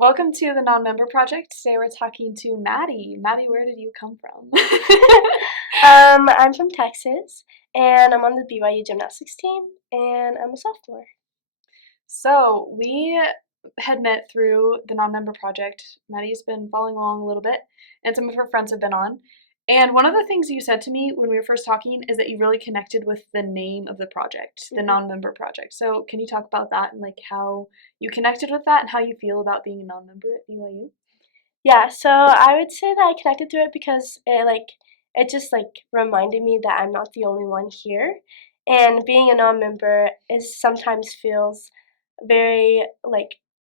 Welcome to the Non-Member Project. Today we're talking to Maddie. Maddie, where did you come from? I'm from Texas, and I'm on the BYU gymnastics team, and I'm a sophomore. So we had met through the Non-Member Project. Maddie's been following along a little bit, and some of her friends have been on. And one of the things you said to me when we were first talking is that you really connected with the name of the project, the Non-Member Project. So can you talk about that and how you connected with that and how you feel about being a non-member at BYU? Yeah, so I would say that I connected to it because it just reminded me that I'm not the only one here, and being a non-member is sometimes feels very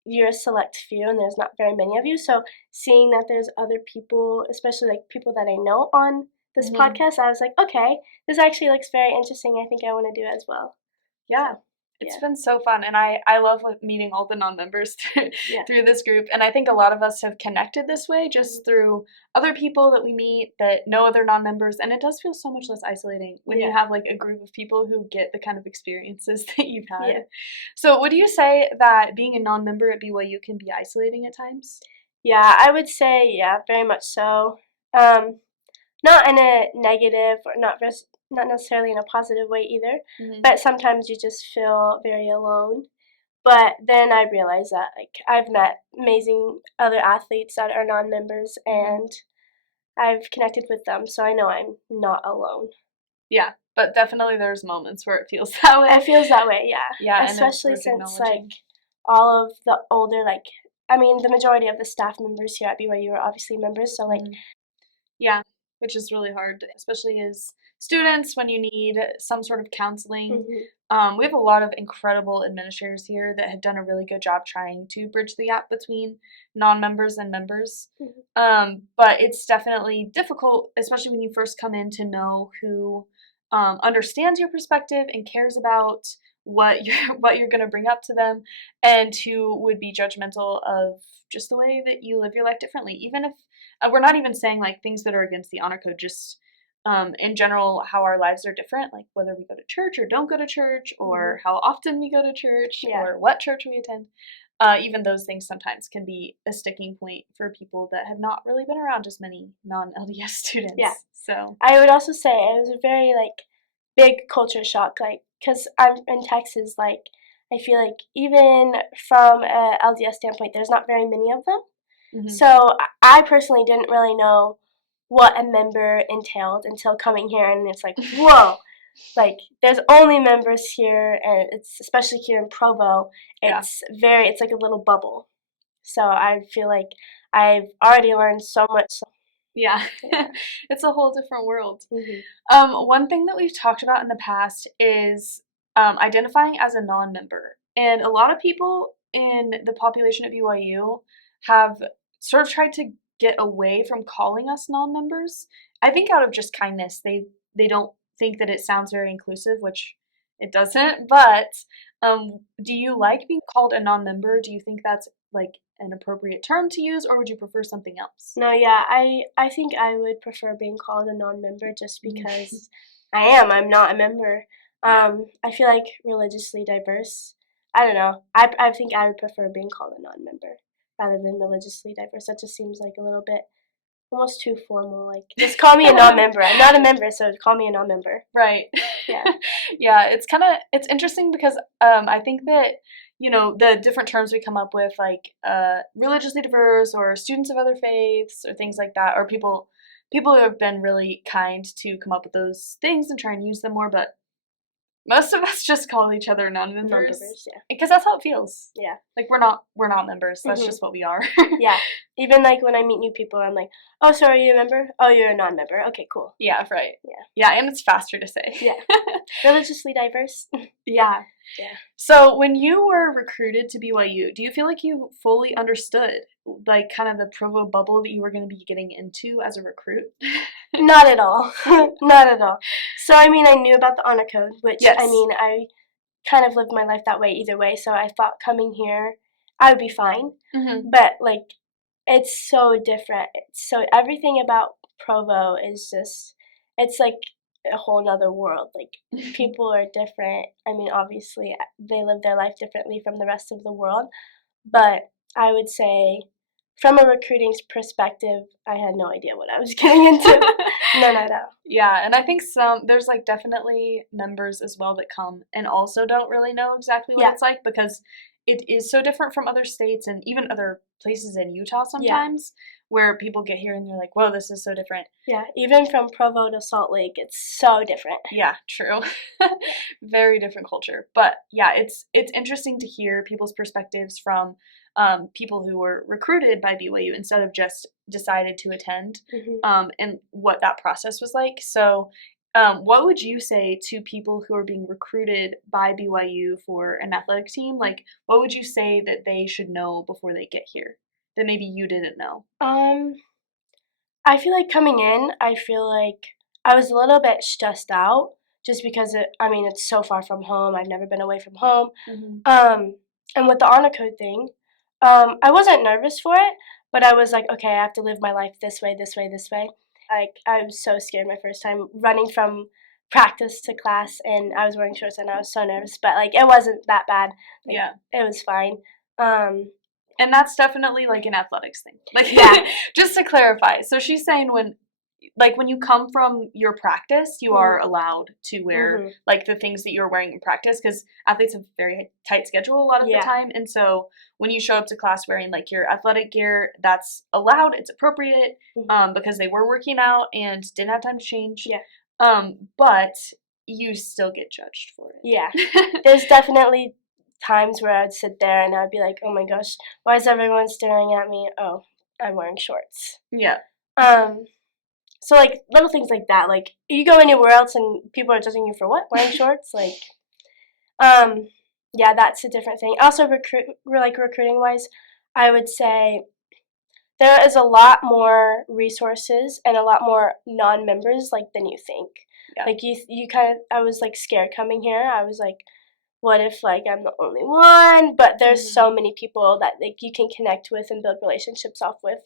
you're a select few and there's not very many of you. So seeing that there's other people, especially people that I know on this podcast, I was like, okay, this actually looks very interesting. I think I want to do it as well. Yeah. So, It's been so fun, and I love meeting all the non-members through this group, and I think a lot of us have connected this way just through other people that we meet that know other non-members, and it does feel so much less isolating when you have a group of people who get the kind of experiences that you've had. Yeah. So would you say that being a non-member at BYU can be isolating at times? Yeah, I would say very much so. Not in a negative or not necessarily in a positive way either, but sometimes you just feel very alone. But then I realized that I've met amazing other athletes that are non-members and I've connected with them, so I know I'm not alone. Yeah, but definitely there's moments where it feels that way. It feels that way, yeah. Yeah, especially since all of the older the majority of the staff members here at BYU are obviously members, so yeah, which is really hard, especially as students when you need some sort of counseling. We have a lot of incredible administrators here that have done a really good job trying to bridge the gap between non-members and members. But it's definitely difficult, especially when you first come in, to know who understands your perspective and cares about what you're going to bring up to them, and who would be judgmental of just the way that you live your life differently, even if we're not even saying things that are against the honor code, just in general how our lives are different, like whether we go to church or don't go to church, or how often we go to church, or what church we attend. Even those things sometimes can be a sticking point for people that have not really been around as many non-LDS students. Yeah. So I would also say it was a very big culture shock, because I'm in Texas. I feel even from a LDS standpoint, there's not very many of them. So I personally didn't really know what a member entailed until coming here, and it's whoa. There's only members here, and it's especially here in Provo. It's it's like a little bubble. So I feel like I've already learned so much. Yeah, it's a whole different world. One thing that we've talked about in the past is identifying as a non-member, and a lot of people in the population at BYU have sort of tried to get away from calling us non-members. I think out of just kindness, they don't think that it sounds very inclusive, which it doesn't. But do you like being called a non-member? Do you think that's an appropriate term to use, or would you prefer something else? No, yeah, I think I would prefer being called a non-member just because I'm not a member. I feel religiously diverse. I don't know. I think I would prefer being called a non-member rather than religiously diverse. That just seems a little bit almost too formal. Just call me a non-member. I'm not a member, so call me a non-member. Right. Yeah. Yeah, it's interesting because I think that the different terms we come up with, religiously diverse or students of other faiths or things like that, or people who have been really kind to come up with those things and try and use them more, but most of us just call each other non-members. Non-members, yeah. Because that's how it feels. Yeah. We're not members. That's just what we are. Yeah. Even when I meet new people, I'm like, oh, so are you a member? Oh, you're a non-member. Okay, cool. Yeah, right. Yeah. Yeah, and it's faster to say. Yeah. Religiously diverse. Yeah. Yeah. So when you were recruited to BYU, do you feel like you fully understood kind of the Provo bubble that you were going to be getting into as a recruit? Not at all. Not at all. So I knew about the honor code, which I kind of lived my life that way either way. So I thought coming here I would be fine. But it's so different. So everything about Provo is just it's a whole nother world. People are different. Obviously they live their life differently from the rest of the world, but I would say from a recruiting perspective, I had no idea what I was getting into. None at all. Yeah, and I think there's like definitely members as well that come and also don't really know exactly what it's like, because it is so different from other states and even other places in Utah sometimes, where people get here and they're like, whoa, this is so different. Yeah, even from Provo to Salt Lake, it's so different. Yeah, true. Very different culture. But yeah, it's interesting to hear people's perspectives from people who were recruited by BYU instead of just decided to attend, and what that process was like. So what would you say to people who are being recruited by BYU for an athletic team? Like, what would you say that they should know before they get here that maybe you didn't know? I feel like coming in, I feel like I was a little bit stressed out just because it's so far from home. I've never been away from home. And with the honor code thing, I wasn't nervous for it, but I was like, okay, I have to live my life this way, this way, this way. Like, I was so scared my first time running from practice to class, and I was wearing shorts, and I was so nervous. But, like, it wasn't that bad. Like, it was fine. And that's definitely, like, an athletics thing. Like, just to clarify. So she's saying when you come from your practice, you are allowed to wear, like, the things that you're wearing in practice, because athletes have a very tight schedule a lot of the time. And so when you show up to class wearing, like, your athletic gear, that's allowed. It's appropriate, because they were working out and didn't have time to change. But you still get judged for it. Yeah. There's definitely times where I'd sit there and I'd be like, oh my gosh, why is everyone staring at me? Oh, I'm wearing shorts. Yeah. So, like, little things like that. Like, you go anywhere else and people are judging you for what? Wearing shorts? Like, yeah, that's a different thing. Also, recruiting-wise, I would say there is a lot more resources and a lot more non-members, like, than you think. Like, you kind of, I was, like, scared coming here. I was like, what if, like, I'm the only one? But there's so many people that, like, you can connect with and build relationships off with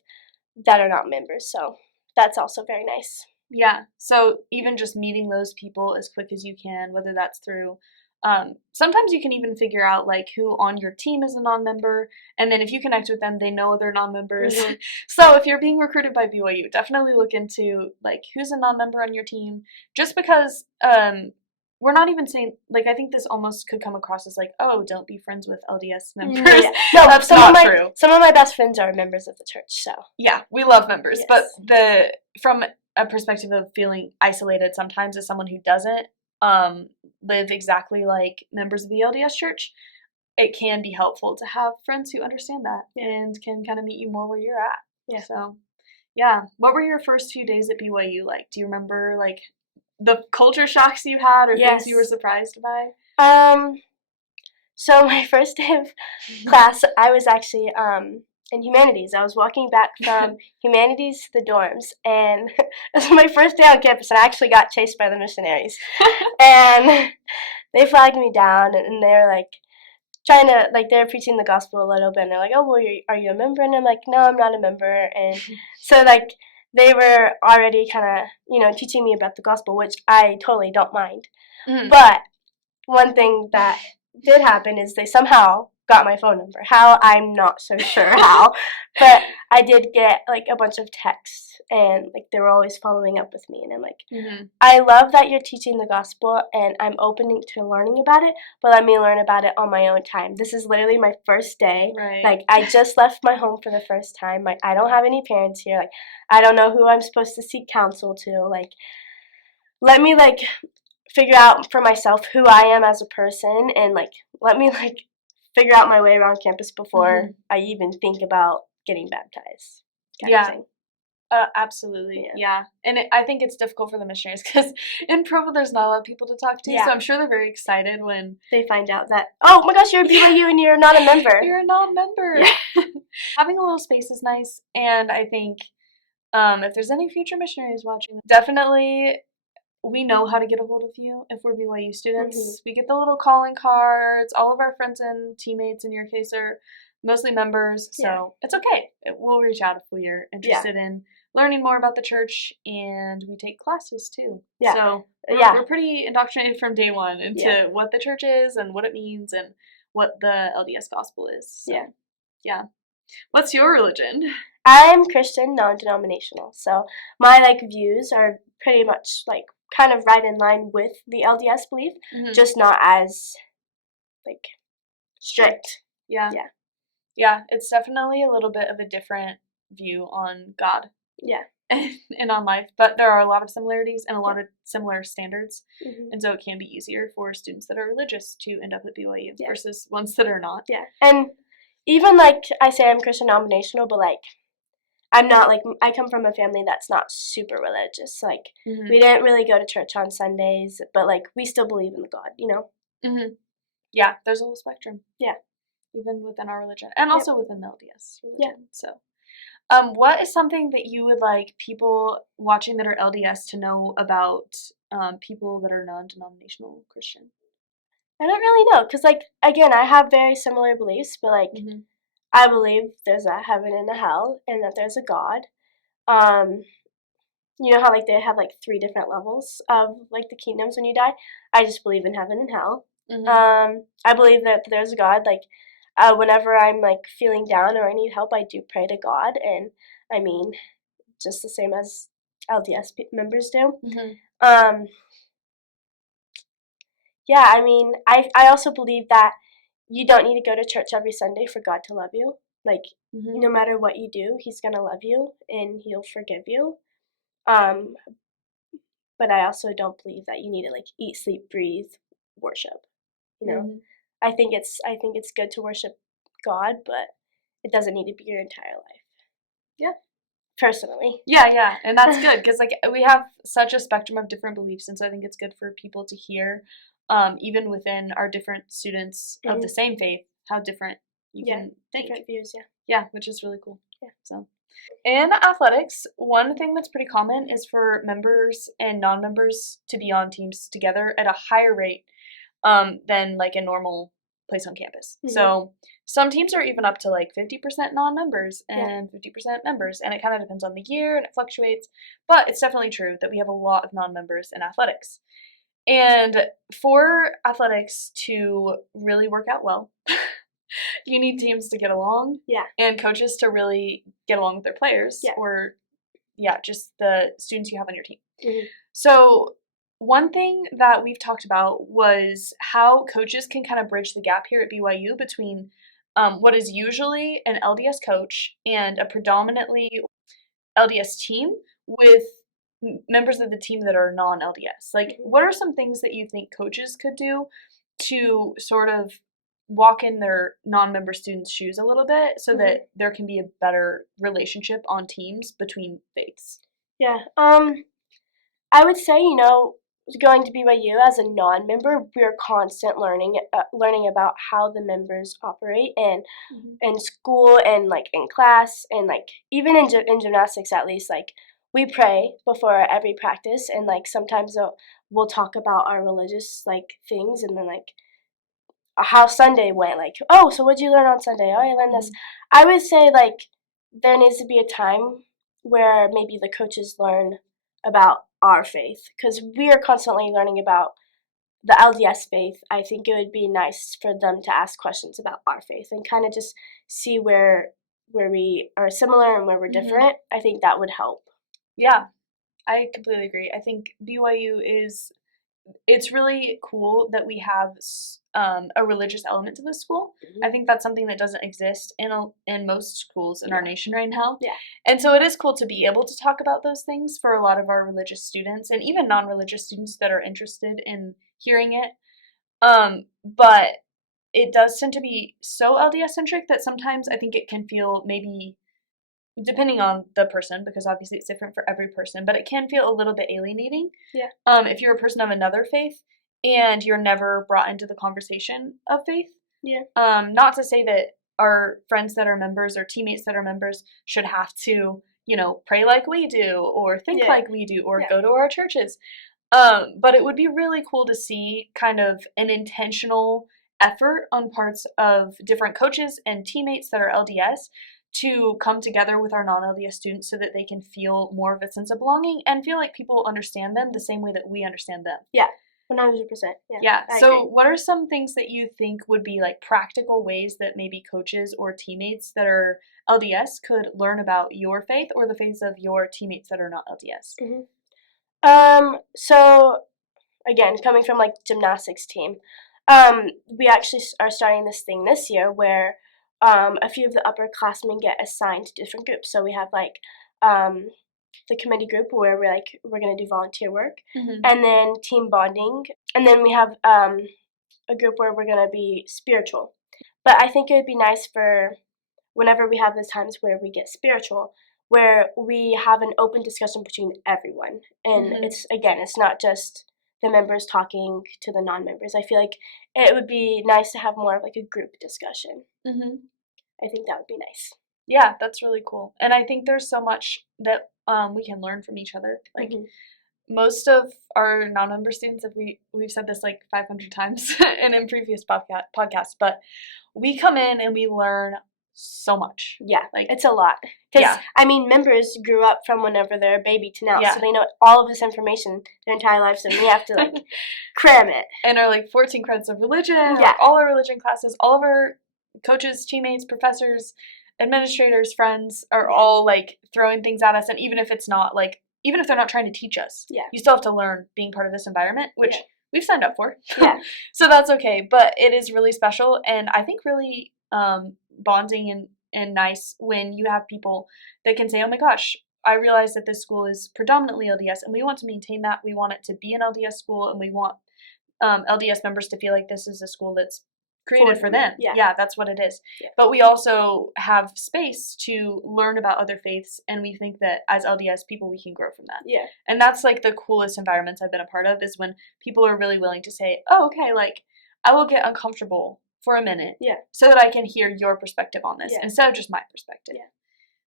that are not members. So that's also very nice. Yeah. So even just meeting those people as quick as you can, whether that's through, sometimes you can even figure out, like, who on your team is a non-member, and then if you connect with them, they know they're non-members. So if you're being recruited by BYU, definitely look into, like, who's a non-member on your team, just because we're not even saying, like, I think this almost could come across as like, oh, don't be friends with LDS members. No, that's not true. Some of my best friends are members of the church, so. Yeah, we love members, but from a perspective of feeling isolated sometimes as someone who doesn't live exactly like members of the LDS church, it can be helpful to have friends who understand that and can kind of meet you more where you're at. Yeah. So, yeah. What were your first few days at BYU like? Do you remember, like, the culture shocks you had or things you were surprised by? So my first day of class, I was actually in humanities. I was walking back from humanities to the dorms, and it was my first day on campus, and I actually got chased by the missionaries. And they flagged me down, and they were like trying to, like, they were preaching the gospel a little bit, and they're like, oh, well, are you a member? And I'm like, no, I'm not a member. And so, like, they were already kind of, teaching me about the gospel, which I totally don't mind. But one thing that did happen is they somehow got my phone number. How, I'm not so sure how. But I did get, like, a bunch of texts, and, like, they were always following up with me. And I'm like, I love that you're teaching the gospel, and I'm open to learning about it, but let me learn about it on my own time. This is literally my first day. Right. Like, I just left my home for the first time. Like, I don't have any parents here. Like, I don't know who I'm supposed to seek counsel to. Like, let me, like, figure out for myself who I am as a person, and, like, let me, like, figure out my way around campus before I even think about getting baptized. Absolutely. Yeah. And I think it's difficult for the missionaries because in Provo there's not a lot of people to talk to, so I'm sure they're very excited when they find out that, oh my gosh, you're a BYU and you're not a member. You're a non-member. Having a little space is nice, and I think if there's any future missionaries watching, definitely we know how to get a hold of you if we're BYU students. We get the little calling cards. All of our friends and teammates in your case are mostly members, so it's okay. We'll reach out if we're interested in learning more about the church, and we take classes too. So we're pretty indoctrinated from day one into what the church is and what it means and what the LDS gospel is. So, yeah. What's your religion? I'm Christian, non-denominational, so my views are pretty much kind of right in line with the LDS belief, just not as strict. Yeah. Yeah, it's definitely a little bit of a different view on God. Yeah. And on life, but there are a lot of similarities and a lot of similar standards, and so it can be easier for students that are religious to end up at BYU versus ones that are not. Yeah, and even I say I'm Christian nominational, but I'm not I come from a family that's not super religious. We didn't really go to church on Sundays, but we still believe in God, you know. Yeah, there's a whole spectrum. Yeah, even within our religion, and also within the LDS religion. Yeah. So. What is something that you would like people watching that are LDS to know about people that are non-denominational Christian? I don't really know, because again, I have very similar beliefs, but I believe there's a heaven and a hell, and that there's a God. You know how they have 3 different levels of the kingdoms when you die. I just believe in heaven and hell. I believe that there's a God. Whenever I'm feeling down or I need help, I do pray to God, and I mean, just the same as LDS members do. Yeah, I mean, I also believe that you don't need to go to church every Sunday for God to love you. No matter what you do, He's gonna love you and He'll forgive you. But I also don't believe that you need to eat, sleep, breathe, worship. You know, I think it's good to worship God, but it doesn't need to be your entire life. Yeah. Personally. Yeah, and that's good because we have such a spectrum of different beliefs, and so I think it's good for people to hear, even within our different students of the same faith, how different you can think. Different views, Yeah, which is really cool. Yeah. So, in athletics, one thing that's pretty common is for members and non-members to be on teams together at a higher rate than a normal place on campus. So some teams are even up to 50% non-members and 50% members, and it kind of depends on the year and it fluctuates, but it's definitely true that we have a lot of non-members in athletics. And for athletics to really work out well, you need teams to get along, and coaches to really get along with their players, or just the students you have on your team. So one thing that we've talked about was how coaches can kind of bridge the gap here at BYU between what is usually an LDS coach and a predominantly LDS team with members of the team that are non-LDS. What are some things that you think coaches could do to sort of walk in their non-member students' shoes a little bit so that there can be a better relationship on teams between faiths? Yeah. I would say, going to BYU as a non-member, we're constant learning about how the members operate and in school and in class and even in gymnastics at least. We pray before every practice, and sometimes we'll talk about our religious things, and then how Sunday went. Oh, so what'd you learn on Sunday? Oh, I learned this. I would say there needs to be a time where maybe the coaches learn about our faith, because we are constantly learning about the LDS faith. I think it would be nice for them to ask questions about our faith and kind of just see where we are similar and where we're different. I think that would help. Yeah, I completely agree. I think BYU it's really cool that we have a religious element to this school. I think that's something that doesn't exist in most schools in our nation right now. Yeah. And so it is cool to be able to talk about those things for a lot of our religious students and even non-religious students that are interested in hearing it. But it does tend to be so LDS-centric that sometimes I think it can feel maybe, depending on the person, because obviously it's different for every person, but it can feel a little bit alienating. Yeah. If you're a person of another faith and you're never brought into the conversation of faith. Yeah. Not to say that our friends that are members or teammates that are members should have to, pray like we do or think like we do or go to our churches. But it would be really cool to see kind of an intentional effort on parts of different coaches and teammates that are LDS to come together with our non-LDS students so that they can feel more of a sense of belonging and feel like people understand them the same way that we understand them. Yeah. 100%. Yeah. I So agree. what are some things that you think would be like practical ways that maybe coaches or teammates that are LDS could learn about your faith or the faiths of your teammates that are not LDS? So again, coming from like gymnastics team, we actually are starting this thing this year where a few of the upperclassmen get assigned to different groups. So we have like the committee group where we're gonna do volunteer work, and then team bonding, and then we have a group where we're gonna be spiritual. But I think it would be nice for whenever we have those times where we get spiritual, where we have an open discussion between everyone, and it's not just the members talking to the non-members. I feel like it would be nice to have more of like a group discussion. I think that would be nice. Yeah, that's really cool. And I think there's so much that we can learn from each other. Like most of our non-member students, we've said this like 500 times and in previous podcasts, but we come in and we learn so much. Yeah, like it's a lot. Because I mean, members grew up from whenever they're a baby to now, so they know all of this information their entire lives, and we have to like cram it. And our like 14 credits of religion, all our religion classes, all of our coaches, teammates, professors, administrators, friends are all like throwing things at us, and even if it's not like, even if they're not trying to teach us, you still have to learn being part of this environment, which we've signed up for. So that's okay, but it is really special, and I think really bonding and nice when you have people that can say, oh my gosh, I realize that this school is predominantly LDS, and we want to maintain that. We want it to be an LDS school, and we want LDS members to feel like this is a school that's created for them. Yeah, that's what it is. But we also have space to learn about other faiths, and we think that as LDS people, we can grow from that. And that's like the coolest environments I've been a part of, is when people are really willing to say, oh, okay, like I will get uncomfortable for a minute so that I can hear your perspective on this instead of just my perspective.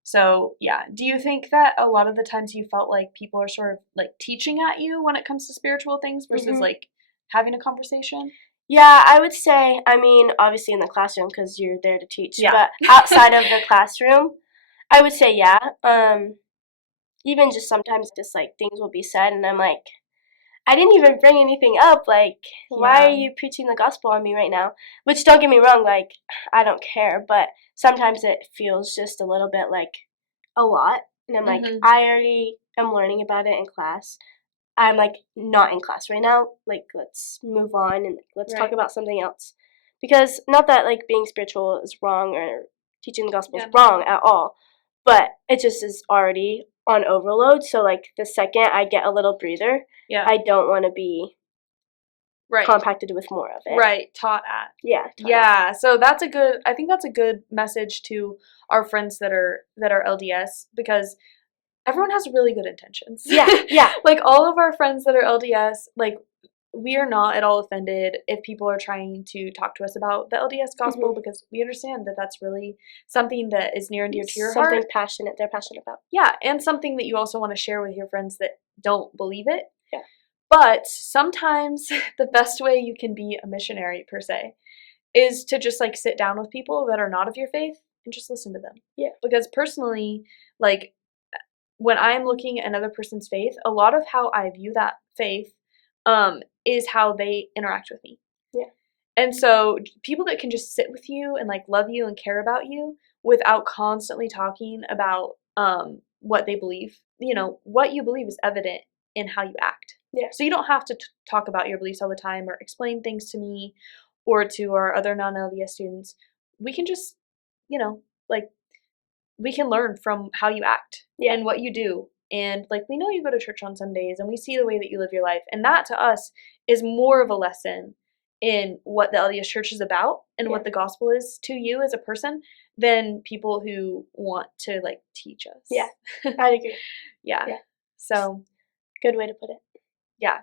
So, do you think that a lot of the times you felt like people are sort of like teaching at you when it comes to spiritual things versus like having a conversation? Yeah, I would say, I mean, obviously in the classroom because you're there to teach, but outside of the classroom, I would say even just sometimes just like things will be said and I'm like, I didn't even bring anything up, like, why are you preaching the gospel on me right now? Which, don't get me wrong, like, I don't care, but sometimes it feels just a little bit like a lot, and I'm like, I already am learning about it in class. I'm like not in class right now, like let's move on and let's talk about something else. Because not that like being spiritual is wrong or teaching the gospel is wrong at all, but it just is already on overload, so like the second I get a little breather, I don't want to be compacted with more of it. Taught at. So I think that's a good message to our friends that are LDS, because everyone has really good intentions. Like all of our friends that are LDS, like we are not at all offended if people are trying to talk to us about the LDS gospel, because we understand that that's really something that is near and dear to your heart. Something passionate they're passionate about. Yeah, and something that you also want to share with your friends that don't believe it. But sometimes the best way you can be a missionary, per se, is to just like sit down with people that are not of your faith and just listen to them. Because personally, like when I'm looking at another person's faith, a lot of how I view that faith is how they interact with me. And so people that can just sit with you and like love you and care about you without constantly talking about what they believe, what you believe is evident in how you act. So you don't have to talk about your beliefs all the time or explain things to me or to our other non-LDS students. We can just, like, we can learn from how you act and what you do. And like, we know you go to church on Sundays and we see the way that you live your life. And that to us is more of a lesson in what the LDS church is about and what the gospel is to you as a person than people who want to like teach us. I'd agree. So good way to put it.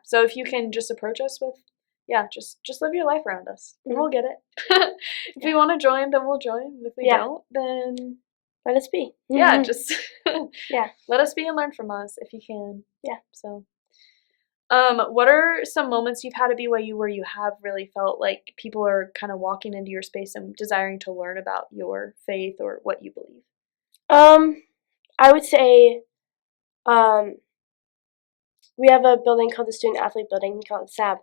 So if you can just approach us with, just live your life around us and we'll get it. If we want to join, then we'll join. If we don't, then let us be. Just let us be and learn from us if you can. So what are some moments you've had at BYU where you have really felt like people are kind of walking into your space and desiring to learn about your faith or what you believe? I would say we have a building called the Student Athlete Building, we call it SAB,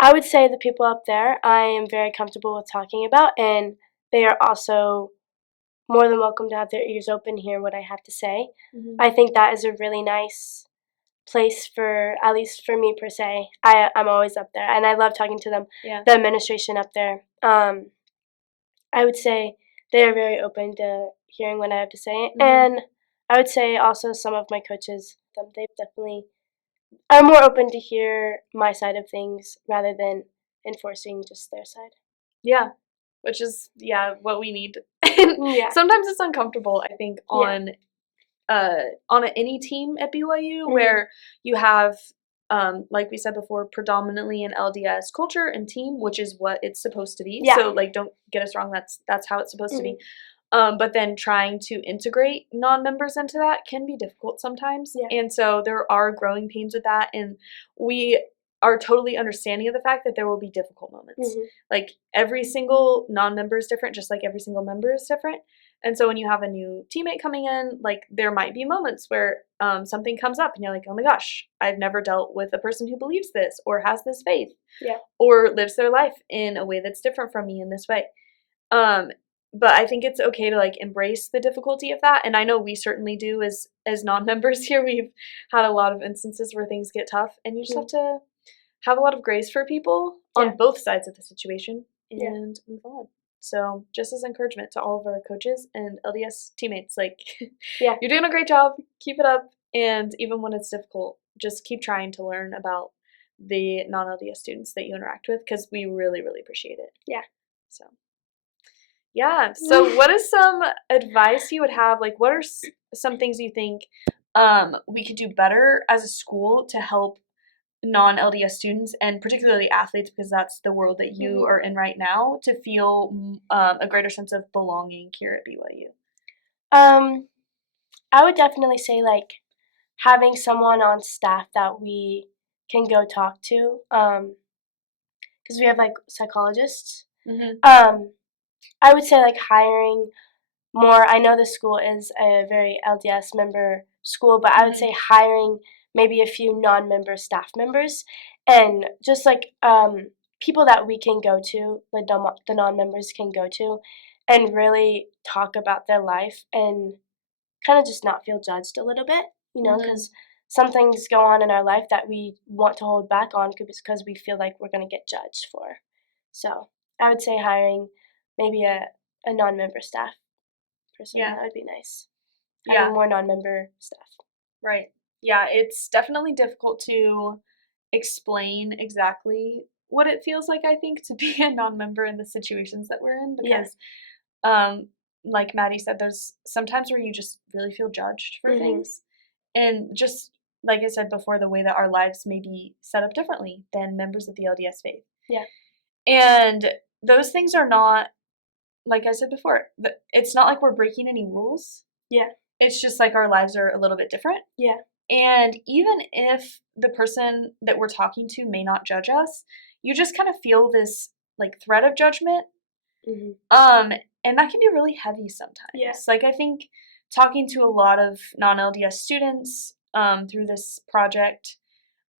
I would say the people up there I am very comfortable with talking about, and they are also more than welcome to have their ears open, hear what I have to say. I think that is a really nice place for, at least for me per se. I'm always up there, and I love talking to them. Yeah. The administration up there, I would say they are very open to hearing what I have to say, and I would say also some of my coaches, they've definitely are more open to hear my side of things rather than enforcing just their side. Yeah, which is what we need. Yeah. Sometimes it's uncomfortable, I think, on any team at BYU where you have, like we said before, predominantly an LDS culture and team, which is what it's supposed to be. Yeah. So like, don't get us wrong, that's how it's supposed to be. But then trying to integrate non-members into that can be difficult sometimes. Yeah. And so there are growing pains with that, and we are totally understanding of the fact that there will be difficult moments. Like every single non-member is different, just like every single member is different. And so when you have a new teammate coming in, like there might be moments where something comes up and you're like, oh my gosh, I've never dealt with a person who believes this or has this faith or lives their life in a way that's different from me in this way. But I think it's okay to like embrace the difficulty of that. And I know we certainly do as non-members here. We've had a lot of instances where things get tough, and you just have to have a lot of grace for people on both sides of the situation and move on. So just as encouragement to all of our coaches and LDS teammates, like, you're doing a great job. Keep it up. And even when it's difficult, just keep trying to learn about the non-LDS students that you interact with, because we really, really appreciate it. Yeah. So, yeah. So what is some advice you would have? Like, what are some things you think we could do better as a school to help non-LDS students, and particularly athletes, because that's the world that you are in right now, to feel a greater sense of belonging here at BYU? I would definitely say like having someone on staff that we can go talk to, because we have like psychologists. I would say like hiring more. I know the school is a very LDS member school, but I would say hiring maybe a few non-member staff members, and just like people that we can go to, like the non-members can go to, and really talk about their life and kind of just not feel judged a little bit, because some things go on in our life that we want to hold back on because we feel like we're going to get judged for. So I would say hiring maybe a non-member staff person, that would be nice. Having more non-member staff. Right. Yeah, it's definitely difficult to explain exactly what it feels like, I think, to be a non-member in the situations that we're in, because like Maddie said, there's sometimes where you just really feel judged for things. And just like I said before, the way that our lives may be set up differently than members of the LDS faith. Yeah. And those things are not, like I said before, it's not like we're breaking any rules. Yeah. It's just like our lives are a little bit different. Yeah. And even if the person that we're talking to may not judge us, you just kind of feel this like threat of judgment. And that can be really heavy sometimes. Yeah. Like I think talking to a lot of non-LDS students through this project,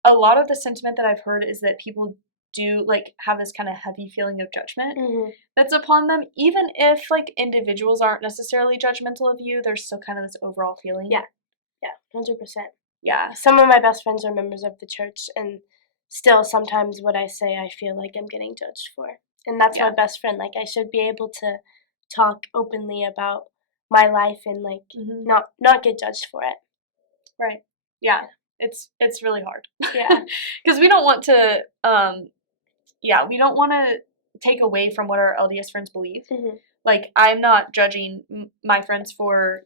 a lot of the sentiment that I've heard is that people do like have this kind of heavy feeling of judgment that's upon them, even if like individuals aren't necessarily judgmental of you. There's still kind of this overall feeling. Yeah, 100%. Yeah. Some of my best friends are members of the church, and still sometimes what I say I feel like I'm getting judged for. And that's my best friend. Like I should be able to talk openly about my life and like not get judged for it. Right. Yeah. It's really hard. Yeah. Because we don't want to we don't want to take away from what our LDS friends believe. Like I'm not judging my friends for,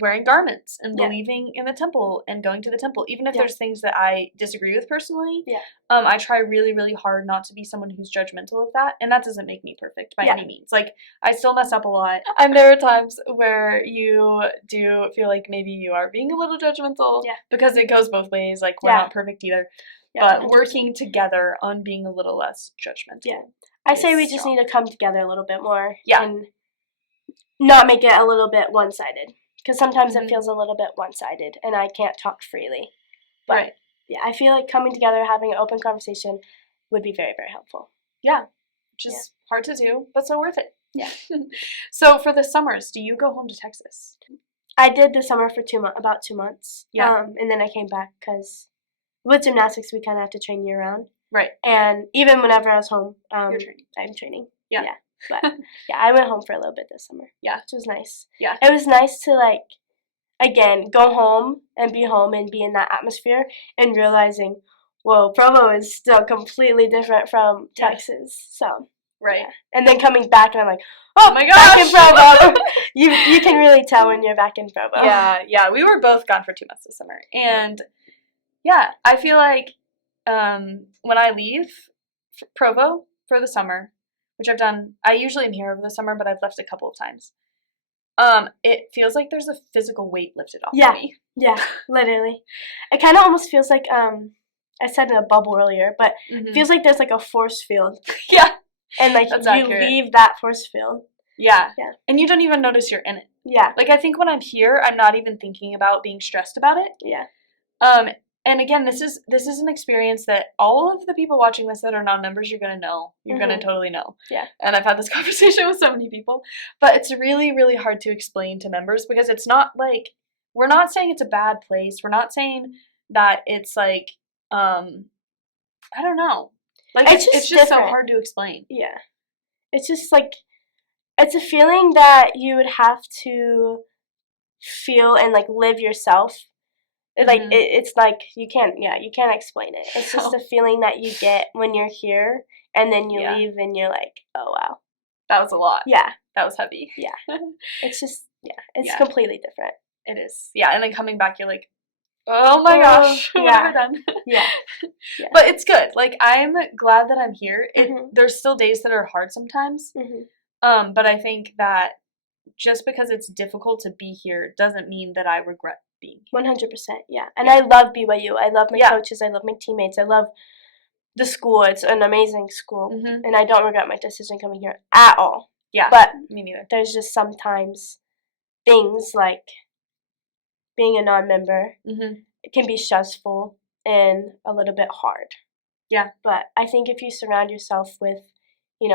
wearing garments and believing in the temple and going to the temple, even if there's things that I disagree with personally. I try really, really hard not to be someone who's judgmental of that, and that doesn't make me perfect by any means. Like I still mess up a lot, and there are times where you do feel like maybe you are being a little judgmental, because it goes both ways. Like we're not perfect either, but 100%. Working together on being a little less judgmental. Yeah, I say we just need to come together a little bit more, and not make it a little bit one-sided. Because sometimes it feels a little bit one-sided, and I can't talk freely. But, I feel like coming together, having an open conversation, would be very, very helpful. Yeah, which is hard to do, but so worth it. Yeah. So for the summers, do you go home to Texas? I did the summer for about 2 months. Yeah. And then I came back because with gymnastics, we kind of have to train year-round. Right. And even whenever I was home, You're training. I'm training. Yeah. But, yeah, I went home for a little bit this summer. Yeah. Which was nice. Yeah. It was nice to, like, again, go home and be in that atmosphere and realizing, whoa, Provo is still completely different from Texas. So. Right. Yeah. And then coming back, and I'm like, oh my gosh, back in Provo. you can really tell when you're back in Provo. Yeah. We were both gone for 2 months this summer. And, yeah, I feel like when I leave Provo for the summer, which I've done, I usually am here over the summer, but I've left a couple of times. It feels like there's a physical weight lifted off of me. Yeah, literally. It kind of almost feels like, I said in a bubble earlier, but it feels like there's like a force field. Yeah. And like That's you accurate. leave that force field. Yeah. Yeah. And you don't even notice you're in it. Yeah. Like, I think when I'm here, I'm not even thinking about being stressed about it. Yeah. And again, this is an experience that all of the people watching this that are non-members, you're gonna know. You're gonna totally know. Yeah. And I've had this conversation with so many people, but it's really, really hard to explain to members because it's not like, we're not saying it's a bad place. We're not saying that it's like, I don't know. Like, it's just so hard to explain. Yeah. It's just like, it's a feeling that you would have to feel and like live yourself. Like it's like you can't explain it. It's just a feeling that you get when you're here, and then you leave and you're like, oh wow, that was a lot. Yeah, that was heavy. Yeah, it's just it's completely different. It is. Yeah, and then coming back, you're like, oh my gosh, what have I done? Yeah. But it's good. Like, I'm glad that I'm here. There's still days that are hard sometimes. But I think that just because it's difficult to be here doesn't mean that I regret being here. 100%, yeah. And I love BYU. I love my coaches. I love my teammates. I love the school. It's an amazing school. And I don't regret my decision coming here at all. Yeah, but me neither. There's just sometimes things like being a non-member, it can be stressful and a little bit hard. Yeah. But I think if you surround yourself with,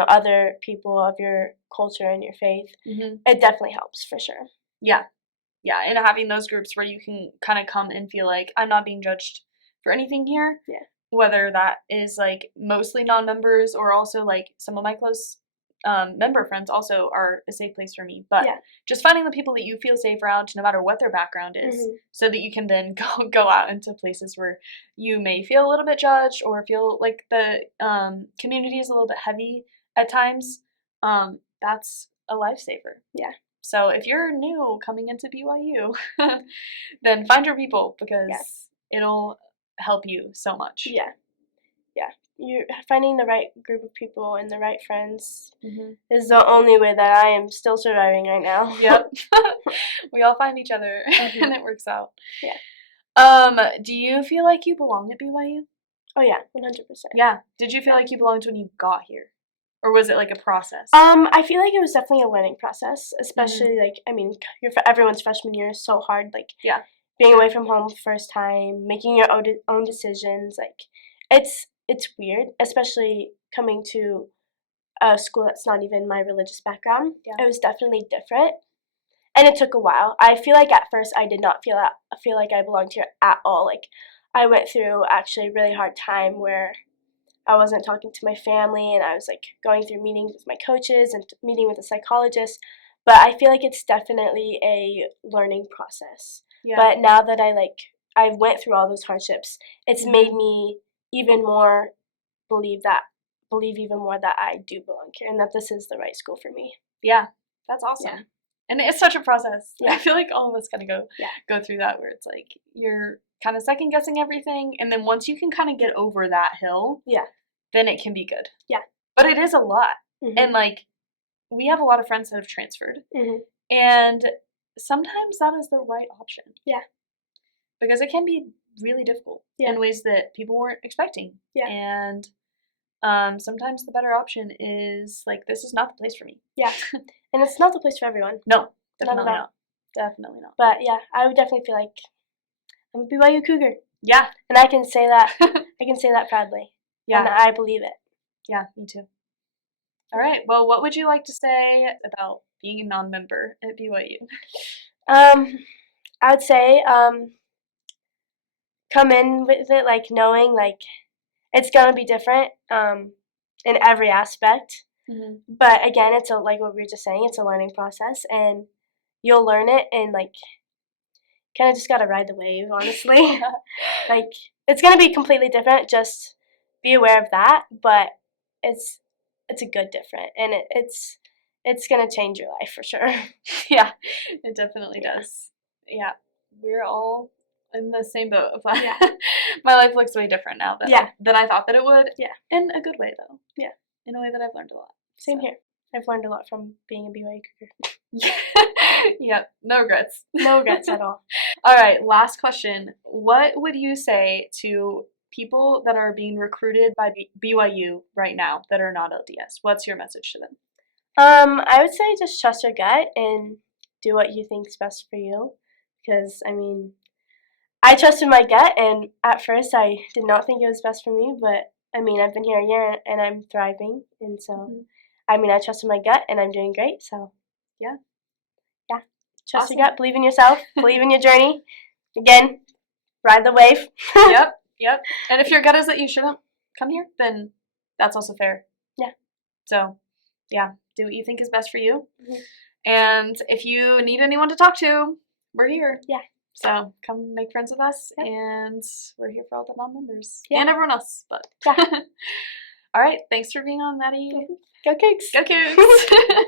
other people of your culture and your faith, it definitely helps for sure. Yeah. Yeah, and having those groups where you can kind of come and feel like I'm not being judged for anything here. Yeah. Whether that is like mostly non-members or also like some of my close member friends also are a safe place for me. But just finding the people that you feel safe around, no matter what their background is, so that you can then go out into places where you may feel a little bit judged or feel like the community is a little bit heavy at times. That's a lifesaver. Yeah. So if you're new coming into BYU, then find your people because it'll help you so much. Yeah. Yeah. You're finding the right group of people and the right friends is the only way that I am still surviving right now. Yep. We all find each other and it works out. Yeah. Do you feel like you belong at BYU? Oh yeah, 100%. Yeah. Did you feel like you belonged when you got here? Or was it like a process? I feel like it was definitely a learning process, especially everyone's freshman year is so hard. Like, being away from home first time, making your own decisions. Like, it's weird, especially coming to a school that's not even my religious background. Yeah. It was definitely different, and it took a while. I feel like at first I did not feel like I belonged here at all. Like, I went through actually a really hard time where I wasn't talking to my family, and I was like going through meetings with my coaches and meeting with a psychologist. But I feel like it's definitely a learning process. Yeah. But now that I went through all those hardships, it's made me even more believe even more that I do belong here and that this is the right school for me. Yeah, that's awesome. Yeah. And it's such a process. Yeah. I feel like all of us kind of go through that where it's like you're kind of second guessing everything, and then once you can kind of get over that hill, then it can be good. Yeah. But it is a lot. And like, we have a lot of friends that have transferred. And sometimes that is the right option. Yeah. Because it can be really difficult in ways that people weren't expecting. Yeah. And sometimes the better option is like, this is not the place for me. Yeah. And it's not the place for everyone. No, definitely not. Definitely not. But yeah, I would definitely feel like I'm a BYU Cougar. Yeah. And I can say that. I can say that proudly. Yeah. And I believe it. Yeah, me too. All right. Well, what would you like to say about being a non-member at BYU? I would say come in with it like knowing like it's gonna be different in every aspect. Mm-hmm. But again, it's like what we were just saying, it's a learning process, and you'll learn it and like kind of just gotta ride the wave, honestly. Like it's gonna be completely different. Just be aware of that, but it's a good different, and it's gonna change your life for sure. Yeah, it definitely does. Yeah, we're all in the same boat. Yeah. My life looks way different now than Yeah. than I thought that it would. Yeah. In a good way, though. Yeah. In a way that I've learned a lot. Same here. I've learned a lot from being a BYU recruiter. Yep, no regrets. No regrets at all. All right, last question. What would you say to people that are being recruited by BYU right now that are not LDS? What's your message to them? I would say just trust your gut and do what you think is best for you. Because, I mean, I trusted my gut, and at first I did not think it was best for me, but, I mean, I've been here a year, and I'm thriving, and so, I mean, I trusted my gut, and I'm doing great, so. Yeah. Yeah. Trust your gut, believe in yourself, believe in your journey. Again, ride the wave. Yep. And if your gut is that you shouldn't come here, then that's also fair. Yeah. So, yeah, do what you think is best for you. Mm-hmm. And if you need anyone to talk to, we're here. Yeah. So come make friends with us, and we're here for all the non-members and everyone else. But yeah. All right, thanks for being on, Maddie. Go Cougs. Go Cougs.